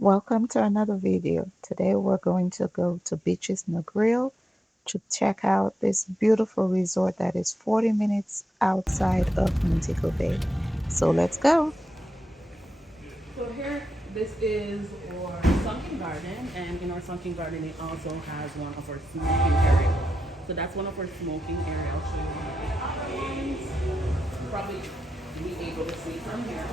Welcome to another video. Today we're going to go to Beaches Negril to check out this beautiful resort that is 40 minutes outside of Montego Bay. So let's go. So here, this is our sunken garden, and in our sunken garden, it also has one of our smoking areas. So that's one of our smoking areas. I'll show you one of the other ones. Probably be able to see from here.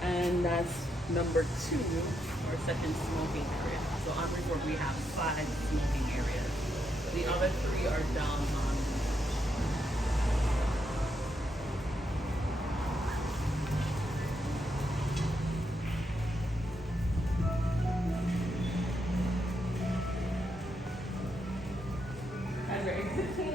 And that's number two, our second smoking area. So on resort, we have five smoking areas. The other three are down on as we're exiting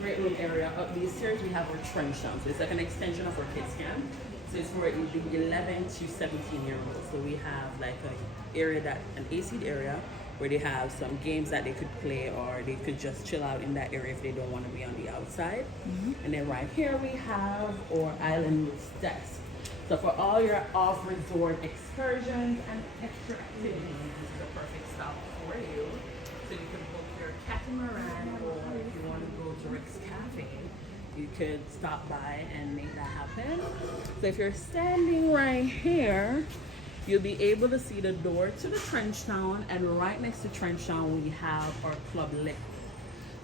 the great room area. Up these stairs, we have our Trenchtown. So it's like an extension of our kids camp. So it's for the 11 to 17-year-olds. So we have like a area that an AC area where they have some games that they could play, or they could just chill out in that area if they don't want to be on the outside. And then right here we have our island desk. So for all your off-resort excursions and extra activities, this is the perfect stop for you. So you can book your catamaran, or if you want to go to Rick's Cafe, you could stop by and make that happen. So if you're standing right here, you'll be able to see the door to the Trenchtown, and right next to Trenchtown we have our Club Liquid.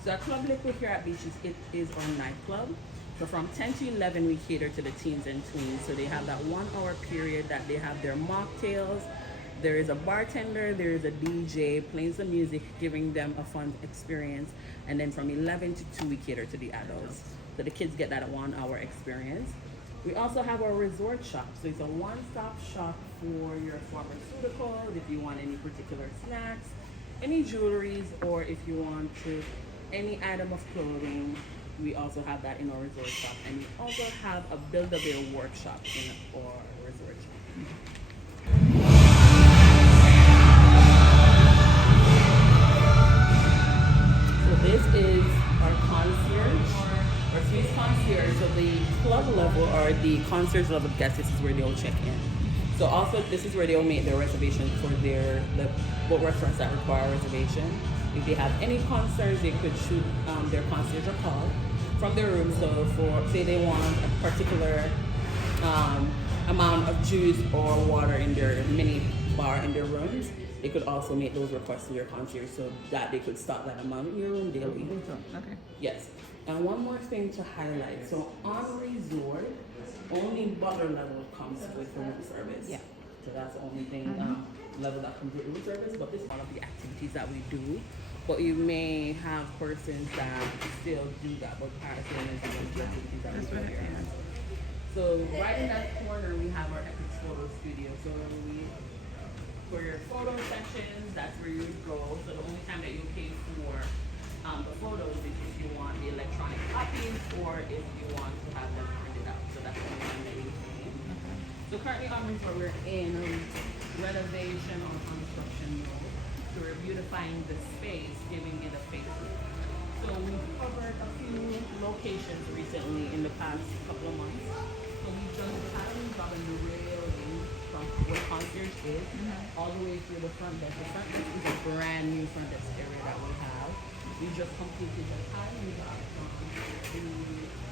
So our Club Liquid here at Beaches, it is our nightclub. So from 10 to 11 we cater to the teens and tweens. So they have that 1 hour period that they have their mocktails. There is a bartender, there is a DJ playing some music, giving them a fun experience. And then from 11 to 2 we cater to the adults. So the kids get that 1 hour experience. We also have our resort shop. So it's a one-stop shop for your pharmaceuticals, if you want any particular snacks, any jewelries, or if you want to any item of clothing. We also have that in our resort shop. And we also have a Build-A-Bear workshop in our resort shop. So this is our concierge, or Swiss concierge. So the club level or the concierge level guests, this is where they'll check in. So also this is where they'll make their reservation for the boat restaurants that require a reservation. If they have any concerns, they could shoot their concierge a call from their room. So for say they want a particular amount of juice or water in their mini bar in their rooms, they could also make those requests to your concierge so that they could stock that amount in your room daily. Okay. Yes. And one more thing to highlight. So on resort, only butler level comes with room service. Yeah. So that's the only thing level that comes with room service. But this is one of the activities that we do. But you may have persons that still do that, but parasailing is one of the activities that we do here. So right in that corner we have our Epic Photo Studio. So for your photo sessions, that's where you would go. So the only time that you pay for the photos is if you want the electronic copies, or if you want to have them printed out. So that's the only time that you pay. So currently on resort we're in renovation or construction mode. So we're beautifying the space, giving it a facelift. So we've covered a few locations recently in the past couple of months. So we've done the pattern job in the railing from where concierge is all the way through the front desk. The front desk is a brand new front desk area that we have. We just completed the pattern job from the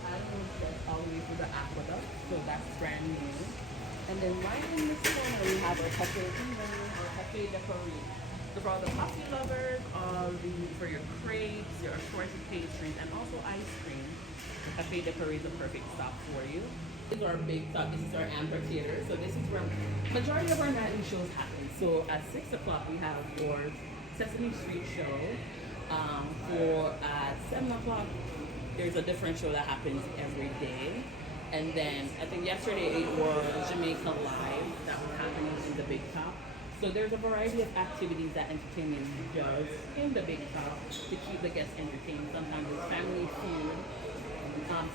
island desk all the way through the aqueduct. So that's brand new. And then right in this corner we have our cafe or cafe decoration. So for all the coffee lovers, for your crepes, your assorted pastries, and also ice cream, the Cafe de Paris is a perfect stop for you. This is our big stop. This is our amphitheater. So this is where majority of our nightly shows happen. So at 6 o'clock we have our Sesame Street show. For at 7 o'clock there's a different show that happens every day. And then I think yesterday it was Jamaica Live that was happening in the Big Top. So there's a variety of activities that entertainment does in the Big Top to keep the guests entertained. Sometimes it's family food.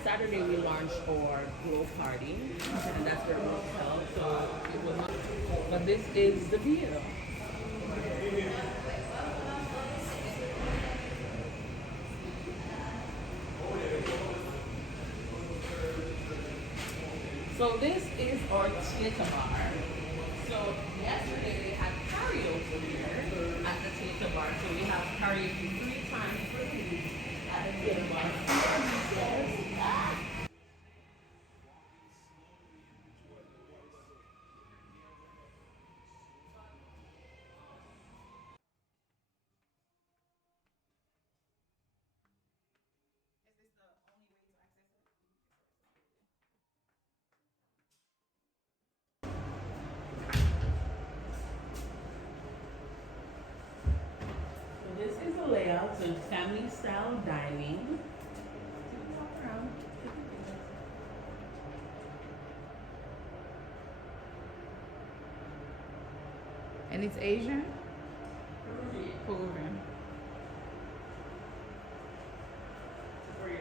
Saturday we launched our glow party, and that's where we'll tell. So it was not, but this is the view. So this is our theater bar. So yesterday they had karaoke here at the theater bar. So we have karaoke 3 times per week at the theater bar. So this is the layout of family style dining. Walk around. And it's Asian? Peruvian. For your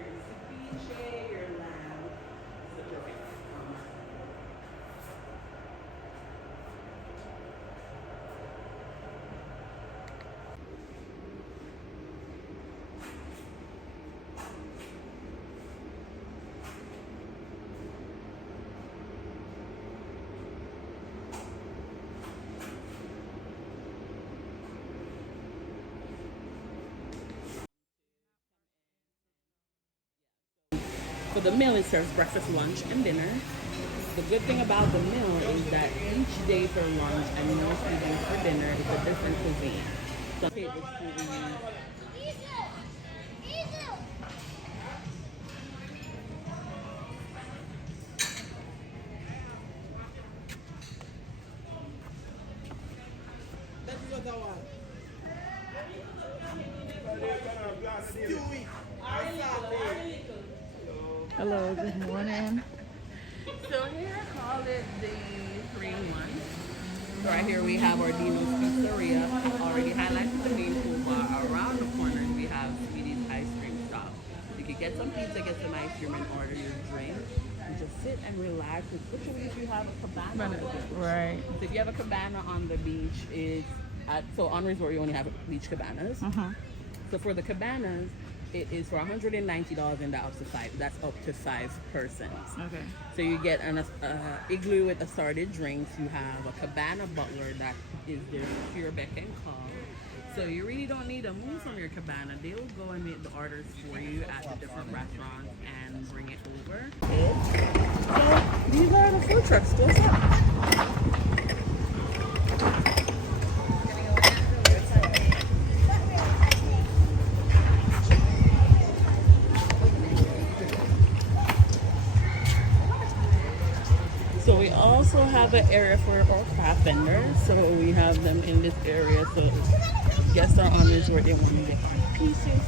ceviche, your lamb, it's the perfect. For the meal, it serves breakfast, lunch, and dinner. The good thing about the meal is that each day for lunch and most evenings for dinner is a different cuisine. Some favorite cuisine. Hello, good morning. So here, call it the 3-in-1. So right here we have our Dino Pizzeria. Already highlighted the main pool bar. Around the corner we have Sweetie's ice cream stop. You can get some pizza, get some ice cream, and order your drink. And just sit and relax, especially if you have a cabana on the beach. Right. So if you have a cabana on the beach, so on resort you only have beach cabanas. So for the cabanas, it is for $190 and that's up to 5 persons. Okay. So you get an igloo with assorted drinks. You have a cabana butler that is there to your beck and call. So you really don't need to move from your cabana. They will go and make the orders for you at the different restaurants and bring it over. So these are the food trucks. What's up? So we also have an area for our craft vendors. So we have them in this area. So guests are on resort, they want to get on pieces.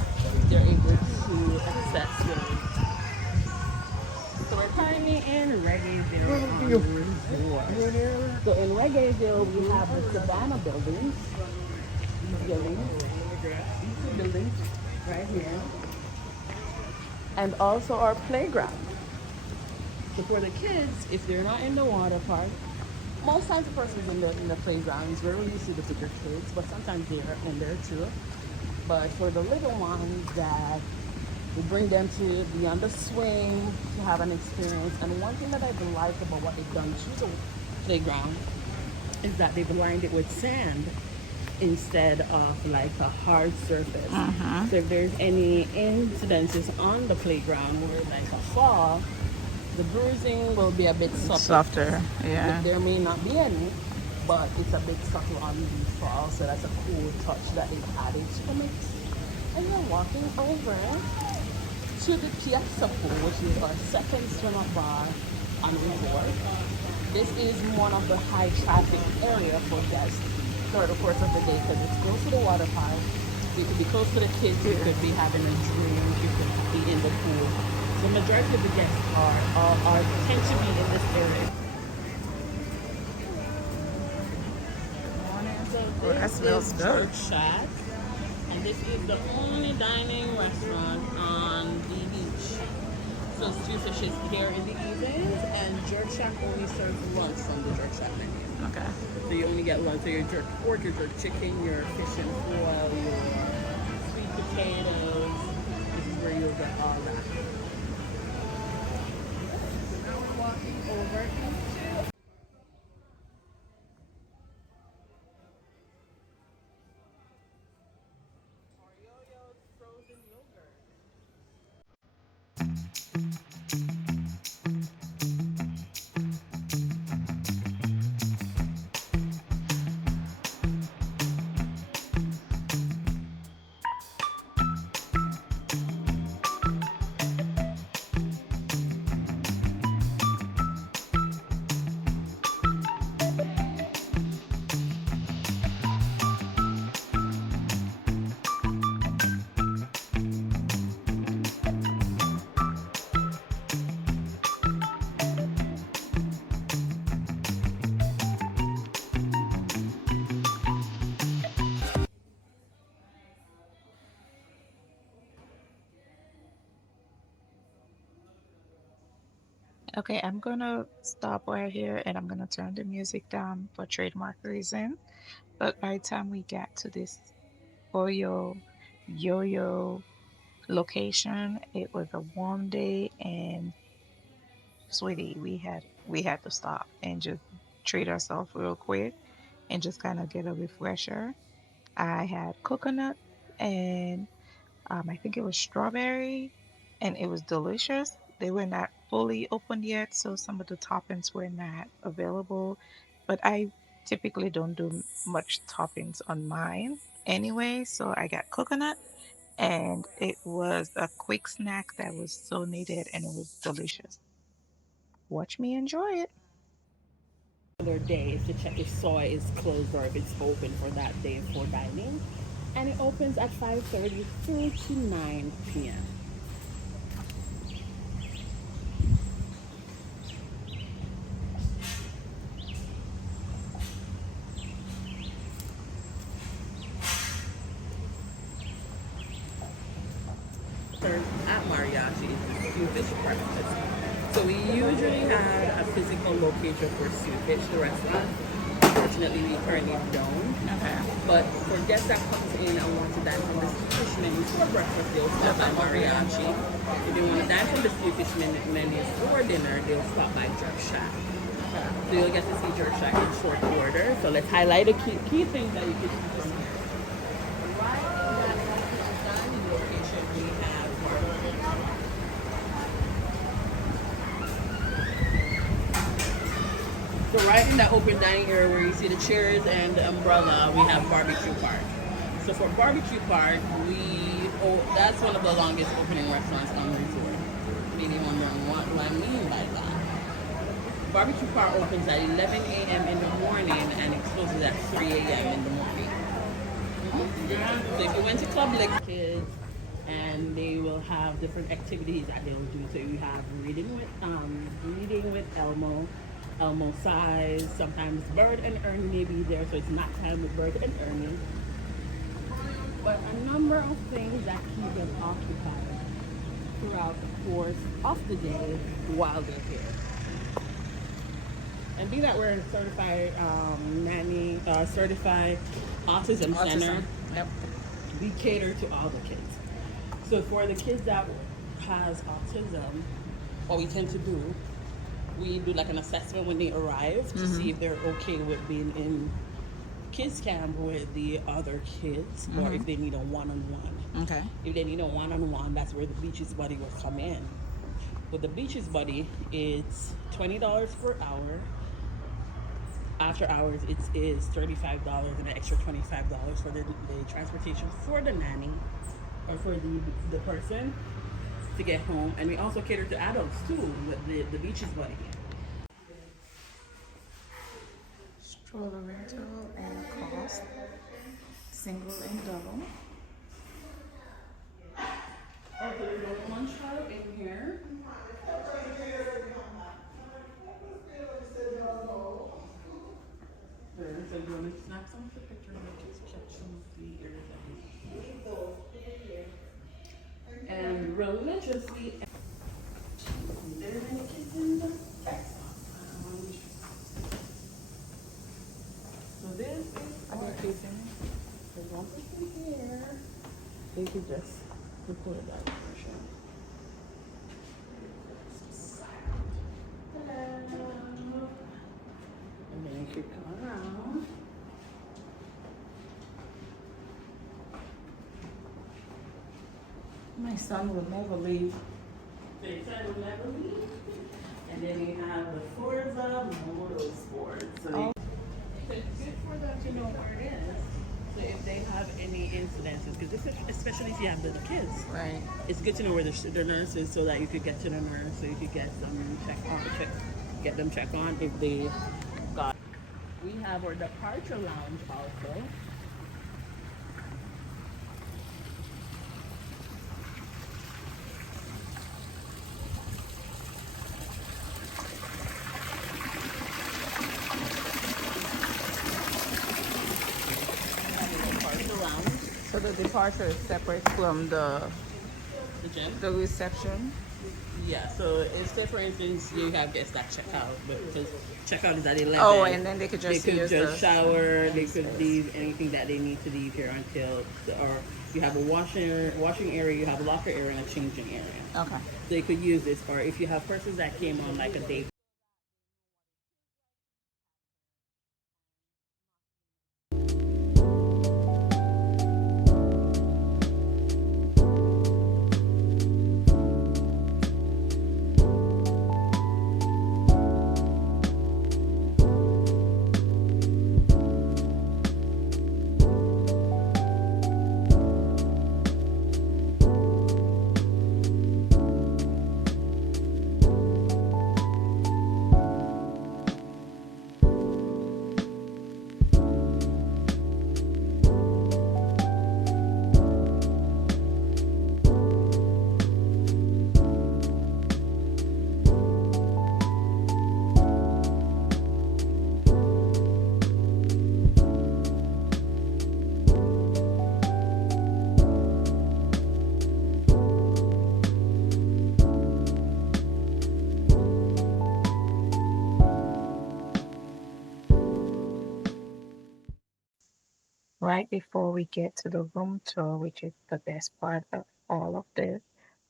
They're able to access those. So we're currently in Reggaeville on resort. So in Reggaeville we have the Cabana buildings. These buildings right here. And also our playground. So for the kids, if they're not in the water park, most times the person's in the playgrounds. Rarely you see the bigger kids, but sometimes they're in there too. But for the little ones, that we bring them to be on the swing to have an experience. And one thing that I like about what they've done to the playground is that they've lined it with sand instead of like a hard surface. So if there's any incidences on the playground where like a fall, the bruising will be a bit Softer, yeah. There may not be any, but it's a bit subtle on these falls, so that's a cool touch that they've added to the mix. And you're walking over to the Piazza Pool, which is our second swim-up bar on resort. This is one of the high traffic area for guests throughout the course of the day because it's close to the water park. You could be close to the kids, you could be having a drink, you could be in the pool. The majority of the guests tend to be in this area. So That smells good. Jerk Shack, and this is the only dining restaurant on the beach. So stew fish is here in the evenings, and Jerk Shack only serves lunch from the Jerk Shack menu. Okay. So you only get lunch. So your jerk pork, your jerk chicken, your fish and foil, your sweet potatoes. This is where you'll get all that. Over Okay, I'm gonna stop right here and I'm gonna turn the music down for trademark reason. But by the time we get to this Oyo Yo-Yo location, it was a warm day and sweetie, we had to stop and just treat ourselves real quick and just kind of get a refresher. I had coconut and I think it was strawberry, and it was delicious. They were not fully opened yet, so some of the toppings were not available. But I typically don't do much toppings on mine anyway, so I got coconut, and it was a quick snack that was so needed, and it was delicious. Watch me enjoy it. Other day is to check if soy is closed or if it's open for that day for dining. And it opens at 5:30 through to 9 p.m. Served at mariachi is the fish breakfast. So we usually have a physical location for Fish, the restaurant. Unfortunately, we currently don't. Okay. But for guests that comes in and want to dine from the fish menus for breakfast, they'll stop at mariachi. If they want to dine from the fish menus for dinner, they'll stop by Jerk Shack. So you'll get to see Jerk Shack in short order. So let's highlight the key things that you can see from here. Right in that dining location, we have so right in that open dining area where you see the chairs and the umbrella, we have barbecue park. So for barbecue park, that's one of the longest opening restaurants on the resort. Maybe wondering what do I mean by that? Barbecue park opens at 11 a.m. in the morning and it closes at 3 a.m. in the morning. So if you went to Club Lick Kids, and they will have different activities that they will do. So you have reading with Elmo size. Sometimes Bird and Ernie may be there, so it's not time with Bird and Ernie. But a number of things that keep them occupied throughout the course of the day while they're here. And being that we're a certified Nanny, certified autism center, Yep. we cater to all the kids. So for the kids that has autism, what we tend to do, we do like an assessment when they arrive to see if they're okay with being in kids camp with the other kids, or if they need a one-on-one. Okay. If they need a one-on-one, that's where the Beaches Buddy will come in. With the Beaches Buddy, it's $20 per hour. After hours, it is $35 and an extra $25 for the transportation for the nanny or for the person to get home. And we also cater to adults too with the Beaches Buddy. Stroller rental and cost, single and double. Oh, so there's a lunch bottle in here. So you want to snap some of the pictures and just check some of the areas that we and religiously there's any kids in the back. So this is our kitchen. There's one person here. They could just record that version. And then you could come around. My son will never leave. So your son will never leave. And then you have the Forza Motorsports. So it's good for them to know where it is. So if they have any incidences, because especially if you have little kids, Right. it's good to know where the nurse is so that you could get to the nurse, so you could get them get them checked on if they got. We have our departure lounge also. So the departure is separate from the The gym. reception. Yeah, so it's say for instance you have guests that check out, but because checkout is at Oh, 11, and then they could they just could use just shower, any they could space. leave anything that they need to leave here until, or you have a washing area, you have a locker area, and a changing area. Okay. So you could use this, or if you have persons that came on like a day. Right before we get to the room tour, which is the best part of all of this,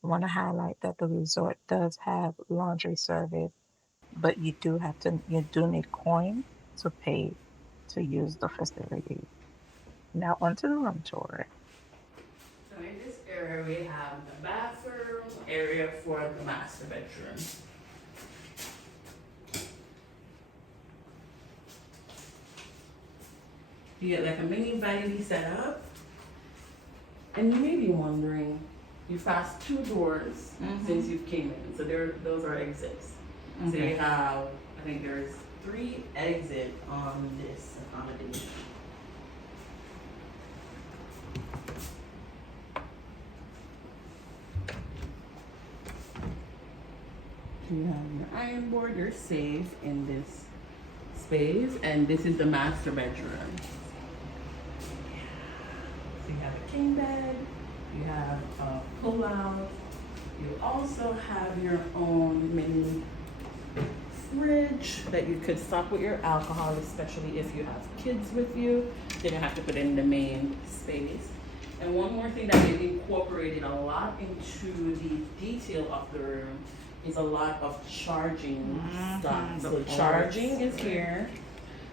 I want to highlight that the resort does have laundry service, but you do need coin to pay to use the facility. Now onto the room tour. So in this area we have the bathroom area for the master bedroom. You get like a mini vanity setup. And you may be wondering, you passed two doors since you came in. So those are exits. So you have, I think there's 3 exits on this accommodation. You have your iron board, you're safe in this space, and this is the master bedroom. So you have a king bed, you have a pull-out, you also have your own mini fridge that you could stock with your alcohol, especially if you have kids with you. Then you have to put it in the main space. And one more thing that they've incorporated a lot into the detail of the room is a lot of charging stuff. So charging is here,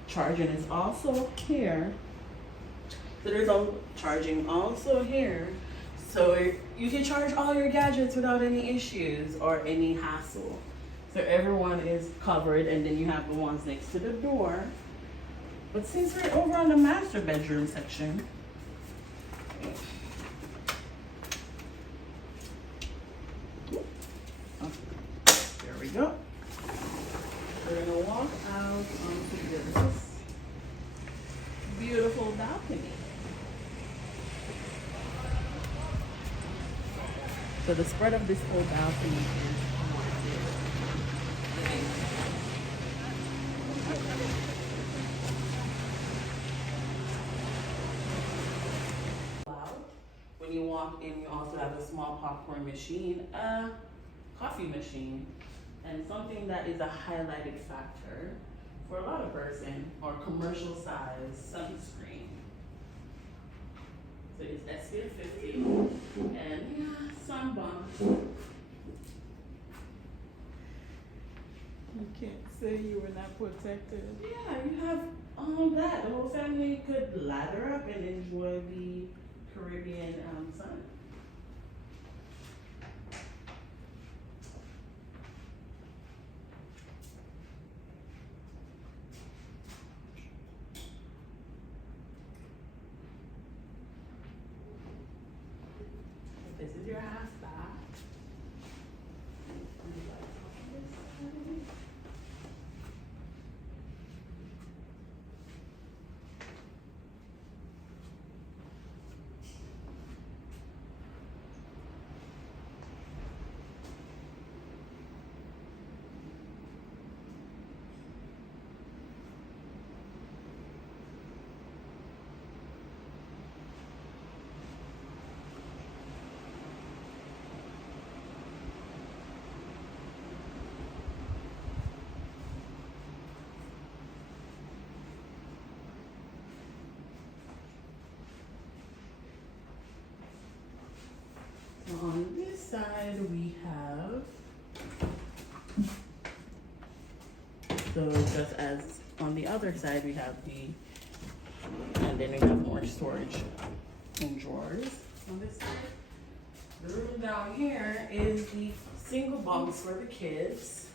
charging is also here. So there's a charging also here. So you can charge all your gadgets without any issues or any hassle. So everyone is covered, and then you have the ones next to the door. But since we're over on the master bedroom section, there we go. We're gonna walk out onto this beautiful balcony. So the spread of this whole balcony is loud. When you walk in, you also have a small popcorn machine, a coffee machine, and something that is a highlighted factor for a lot of person or commercial size sunscreen. So it's SPF 50 and yeah, sunburn. You can't say you were not protected. Yeah, you have all that. The whole family could lather up and enjoy the Caribbean sun. This is your half bath. side we have, so just as on the other side we have and then we have more storage in drawers on this side. The room down here is the single bunks for the kids.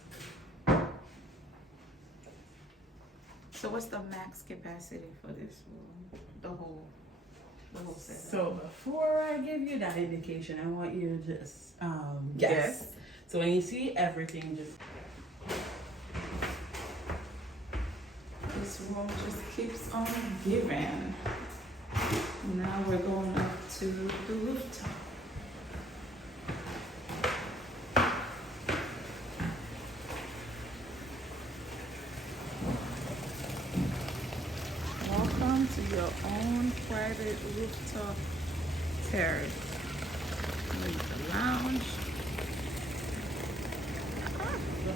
So what's the max capacity for this room? The whole set? So before I give you that indication, I want you to just guess. So when you see everything, just This room just keeps on giving. Now we're going up to the rooftop. Welcome to your own private rooftop terrace with a lounge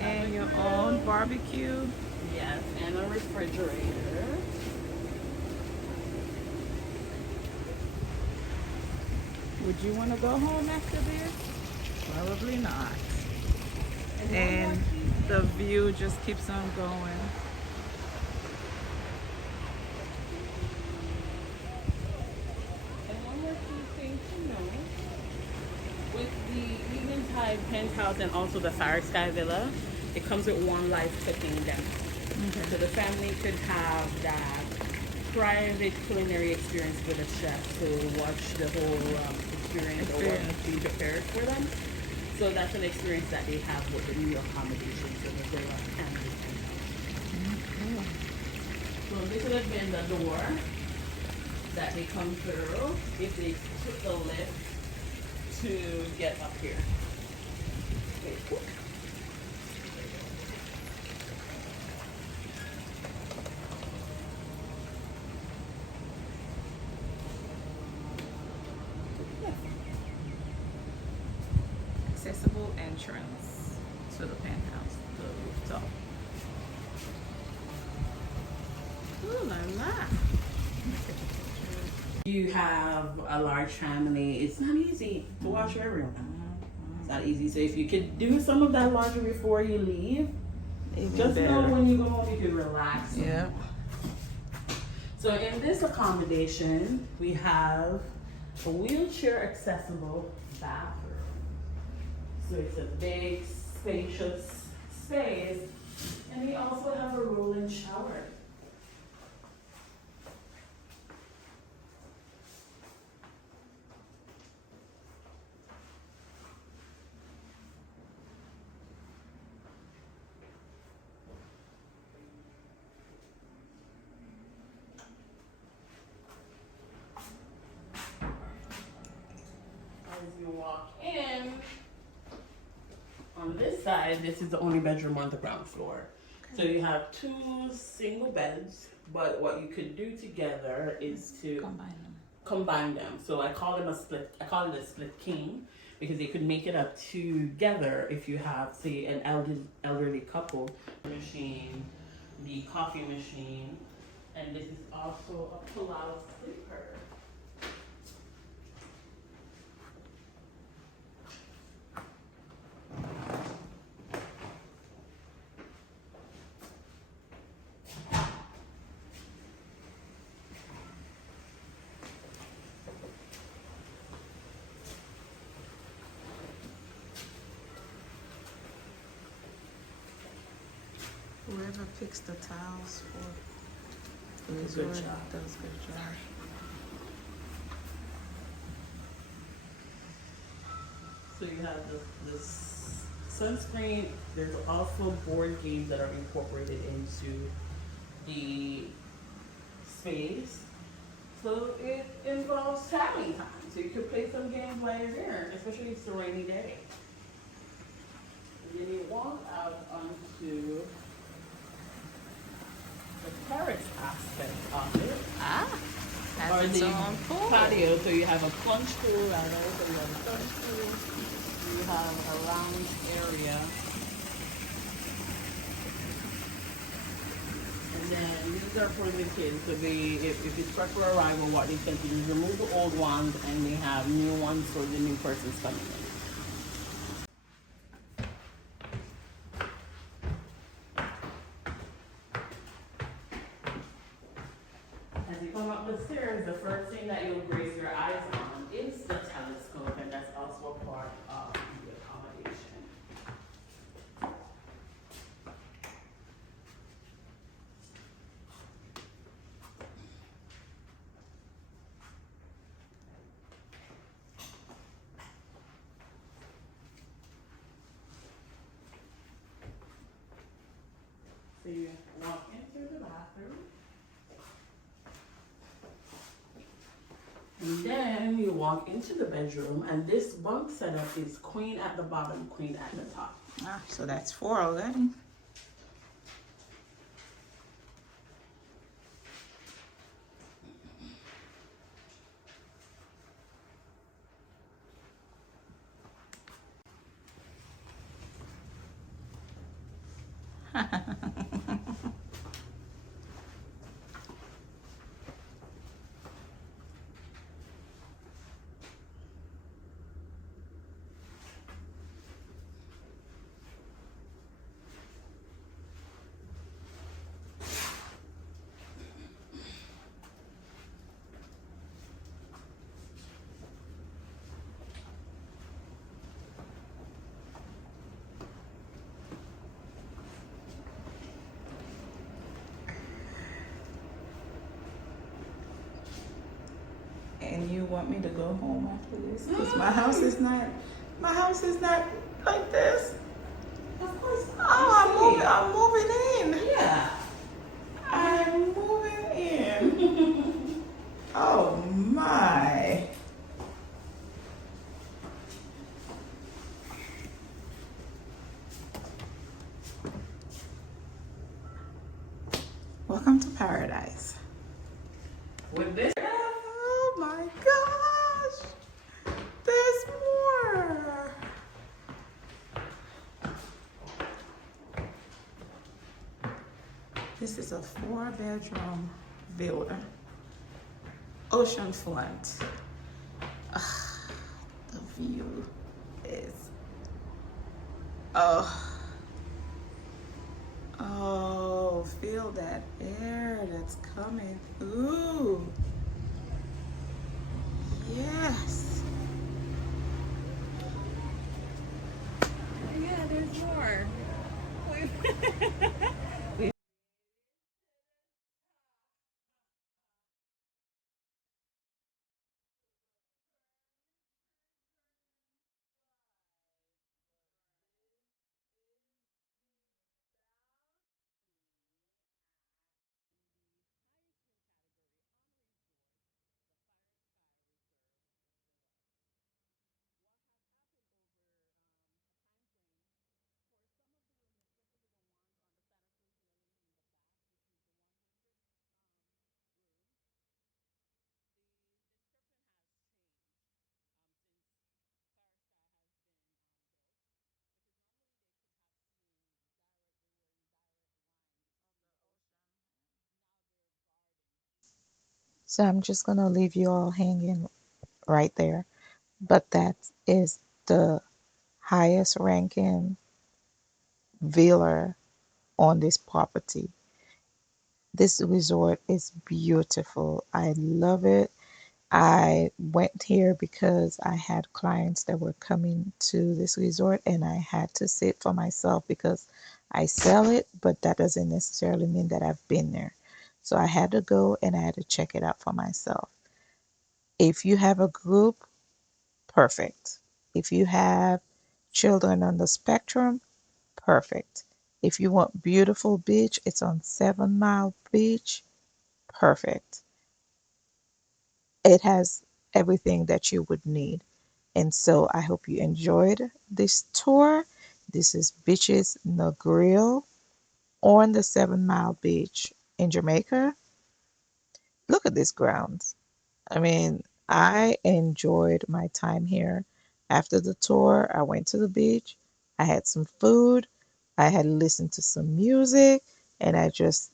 and your own barbecue. yes, and a refrigerator. Would you want to go home after this? Probably not. And the view just keeps on going. And one more key thing to know, with the Eventide Penthouse and also the Fire Sky Villa, it comes with one live cooking dinner. So the family could have that private culinary experience with a chef to watch the whole experience or what the food prepared for them. So that's an experience that they have with the new accommodation, so the villa and the penthouse. So this would have been the door that they come through if they took the lift to get up here. Okay, cool. Accessible entrance to the penthouse, the rooftop. Ooh la la. You have a large family, it's not easy to wash everyone. It's not easy. So if you could do some of that laundry before you leave, Even just better. know when you go home you can relax. Yeah. So in this accommodation, we have a wheelchair accessible bathroom. So it's a big, spacious space, and we also have a roll-in shower. As you walk in, on this side, this is the only bedroom on the ground floor. So you have two single beds, but what you could do together is to combine them. So I call it a split king, because you could make it up together if you have, say, an elderly couple. Machine, the coffee machine, and this is also a pull-out sleeper. Whoever picks the tiles for the Does a good resort job. does a good job. So you have this sunscreen. There's also board games that are incorporated into the space. So it involves family time. So you could play some games while you're there, especially if it's a rainy day. And then you walk out onto the terrace aspect of it. Or Has its the own pool. patio, so you have a plunge pool, rather, so you have a plunge pool, you have a lounge area. And then these are for the kids, so if it's prep for arrival, what they can do is remove the old ones and they have new ones for the new persons coming in. the stairs, the first thing that you'll grace your eyes on is the telescope, and that's also a part of the accommodation. So you walk into the bathroom, and then you walk into the bedroom, and this bunk setup is queen at the bottom, queen at the top. Ah, so that's four already. And you want me to go home after this? Because my house is not like this. Of course. Oh, I'm moving in. Yeah. I'm moving in. Oh my. Welcome to paradise. With this. Oh my gosh. There's more. This is a 4-bedroom villa. Oceanfront. The view is, oh, feel that air that's coming. Ooh, yes. Yeah, there's more. So I'm just gonna leave you all hanging right there. But that is the highest ranking villa on this property. This resort is beautiful. I love it. I went here because I had clients that were coming to this resort and I had to sit for myself because I sell it, but that doesn't necessarily mean that I've been there. So I had to go and I had to check it out for myself. If you have a group, perfect. If you have children on the spectrum, perfect. If you want beautiful beach, it's on 7 Mile Beach, perfect. It has everything that you would need. And so I hope you enjoyed this tour. This is Beaches Negril on the 7 Mile Beach in Jamaica. Look at this grounds. I mean, I enjoyed my time here. After the tour, I went to the beach. I had some food. I had listened to some music, and I just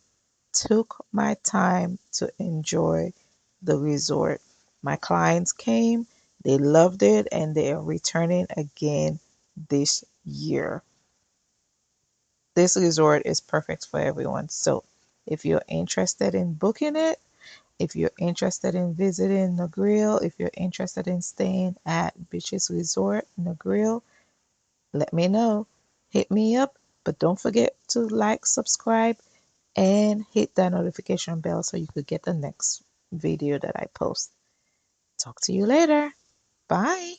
took my time to enjoy the resort. My clients came, they loved it, and they are returning again this year. This resort is perfect for everyone. So, if you're interested in booking it, If you're interested in visiting Negril, if you're interested in staying at Beaches Resort Negril, let me know. Hit me up, but don't forget to like, subscribe, and hit that notification bell so you could get the next video that I post. Talk to you later. Bye.